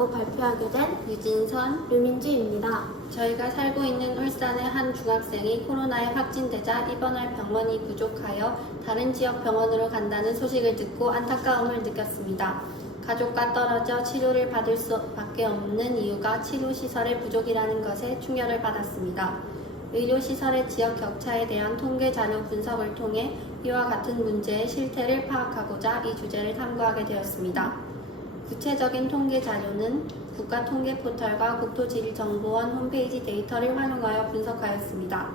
하겠다고 발표하게 된 유진선, 류민주입니다. 저희가 살고 있는 울산의 한 중학생이 코로나에 확진되자 입원할 병원이 부족하여 다른 지역 병원으로 간다는 소식을 듣고 안타까움을 느꼈습니다. 가족과 떨어져 치료를 받을 수밖에 없는 이유가 치료시설의 부족이라는 것에 충격을 받았습니다. 의료시설의 지역 격차에 대한 통계 자료 분석을 통해 이와 같은 문제의 실태를 파악하고자 이 주제를 탐구하게 되었습니다. 구체적인 통계 자료는 국가통계포털과 국토지리정보원 홈페이지 데이터를 활용하여 분석하였습니다.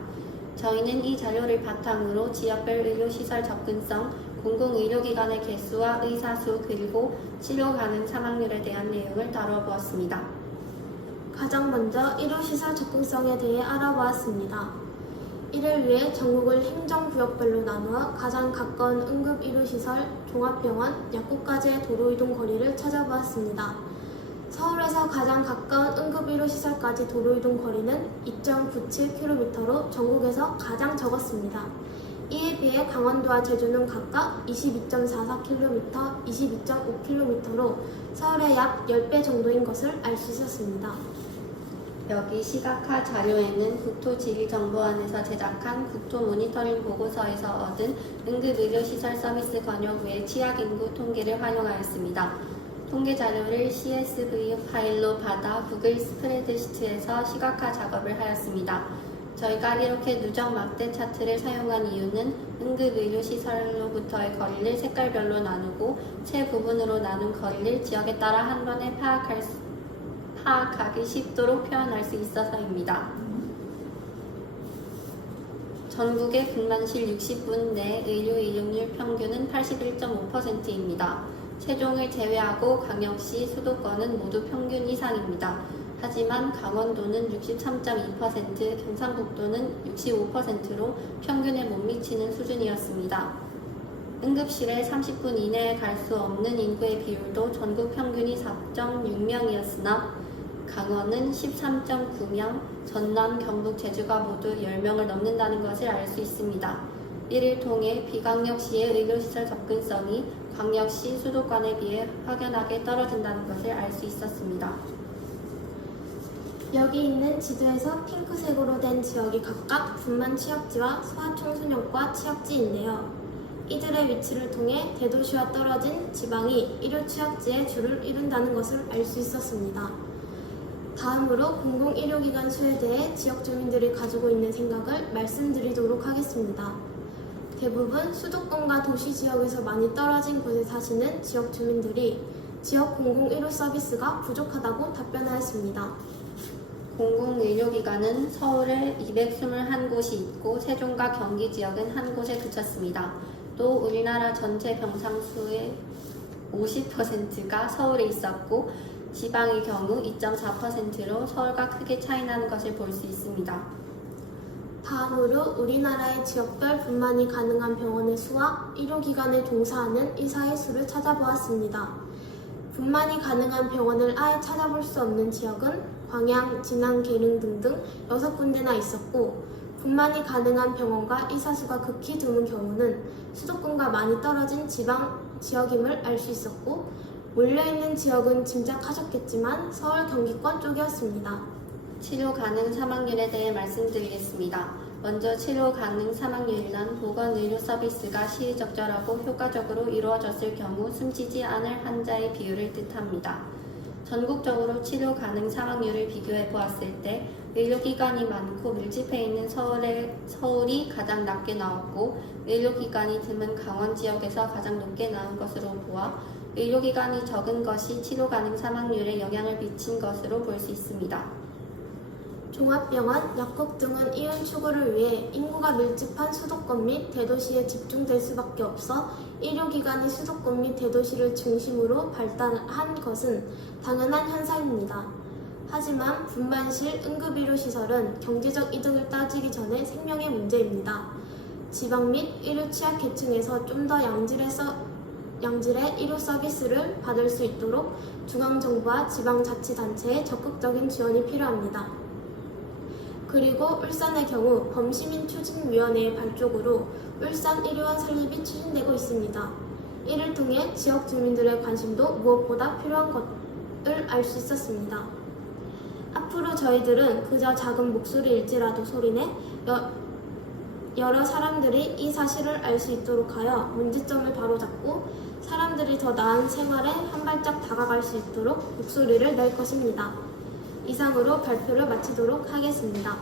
저희는 이 자료를 바탕으로 지역별 의료시설 접근성, 공공의료기관의 개수와 의사수 그리고 치료 가능 사망률에 대한 내용을 다뤄보았습니다. 가장 먼저 의료시설 접근성에 대해 알아보았습니다. 이를 위해 전국을 행정구역별로 나누어 가장 가까운 응급의료시설, 종합병원, 약국까지의 도로이동 거리를 찾아보았습니다. 서울에서 가장 가까운 응급의료시설까지 도로이동 거리는 2.97km로 전국에서 가장 적었습니다. 이에 비해 강원도와 제주는 각각 22.44km, 22.5km로 서울의 약 10배 정도인 것을 알 수 있었습니다. 여기 시각화 자료에는 국토지리정보원에서 제작한 국토모니터링 보고서에서 얻은 응급의료시설 서비스 권역구의 취약인구 통계를 활용하였습니다. 통계 자료를 CSV 파일로 받아 구글 스프레드시트에서 시각화 작업을 하였습니다. 저희가 이렇게 누적 막대 차트를 사용한 이유는 응급의료시설로부터의 거리를 색깔별로 나누고 세 부분으로 나눈 거리를 지역에 따라 한 번에 파악하기 쉽도록 표현할 수 있어서입니다. 전국의 분만실 60분 내 의료 이용률 평균은 81.5%입니다. 세종을 제외하고 광역시, 수도권은 모두 평균 이상입니다. 하지만 강원도는 63.2%, 경상북도는 65%로 평균에 못 미치는 수준이었습니다. 응급실에 30분 이내에 갈 수 없는 인구의 비율도 전국 평균이 4.6명이었으나 강원은 13.9명, 전남, 경북, 제주가 모두 10명을 넘는다는 것을 알 수 있습니다. 이를 통해 비광역시의 의료시설 접근성이 광역시, 수도권에 비해 확연하게 떨어진다는 것을 알 수 있었습니다. 여기 있는 지도에서 핑크색으로 된 지역이 각각 분만 취약지와 소아청소년과 취약지인데요. 이들의 위치를 통해 대도시와 떨어진 지방이 의료 취약지의 주를 이룬다는 것을 알 수 있었습니다. 다음으로 공공의료기관 수에 대해 지역 주민들이 가지고 있는 생각을 말씀드리도록 하겠습니다. 대부분 수도권과 도시 지역에서 많이 떨어진 곳에 사시는 지역 주민들이 지역 공공의료 서비스가 부족하다고 답변하였습니다. 공공의료기관은 서울에 221곳이 있고 세종과 경기 지역은 한 곳에 그쳤습니다. 또 우리나라 전체 병상수의 50%가 서울에 있었고 지방의 경우 2.4%로 서울과 크게 차이나는 것을 볼 수 있습니다. 다음으로 우리나라의 지역별 분만이 가능한 병원의 수와 의료기관에 종사하는 의사의 수를 찾아보았습니다. 분만이 가능한 병원을 아예 찾아볼 수 없는 지역은 광양, 진안, 계룡 등등 6군데나 있었고 분만이 가능한 병원과 의사 수가 극히 드문 경우는 수도권과 많이 떨어진 지방 지역임을 알 수 있었고 몰려있는 지역은 짐작하셨겠지만 서울 경기권 쪽이었습니다. 치료 가능 사망률에 대해 말씀드리겠습니다. 먼저 치료 가능 사망률이란 보건의료 서비스가 시의적절하고 효과적으로 이루어졌을 경우 숨지지 않을 환자의 비율을 뜻합니다. 전국적으로 치료 가능 사망률을 비교해 보았을 때 의료기관이 많고 밀집해 있는 서울이 가장 낮게 나왔고 의료기관이 드문 강원 지역에서 가장 높게 나온 것으로 보아 의료기관이 적은 것이 치료 가능 사망률에 영향을 미친 것으로 볼 수 있습니다. 종합병원, 약국 등은 이윤 추구를 위해 인구가 밀집한 수도권 및 대도시에 집중될 수밖에 없어 의료기관이 수도권 및 대도시를 중심으로 발달한 것은 당연한 현상입니다. 하지만 분만실 응급의료시설은 경제적 이득을 따지기 전에 생명의 문제입니다. 지방 및 의료 취약계층에서 좀 더 양질의 의료 서비스를 받을 수 있도록 중앙정부와 지방자치단체의 적극적인 지원이 필요합니다. 그리고 울산의 경우 범시민추진위원회의 발족으로 울산 의료원 설립이 추진되고 있습니다. 이를 통해 지역 주민들의 관심도 무엇보다 필요한 알 수 있었습니다. 앞으로 저희들은 그저 작은 목소리일지라도 소리내 여러 사람들이 이 사실을 알 수 있도록 하여 문제점을 바로잡고 사람들이 더 나은 생활에 한 발짝 다가갈 수 있도록 목소리를 낼 것입니다. 이상으로 발표를 마치도록 하겠습니다.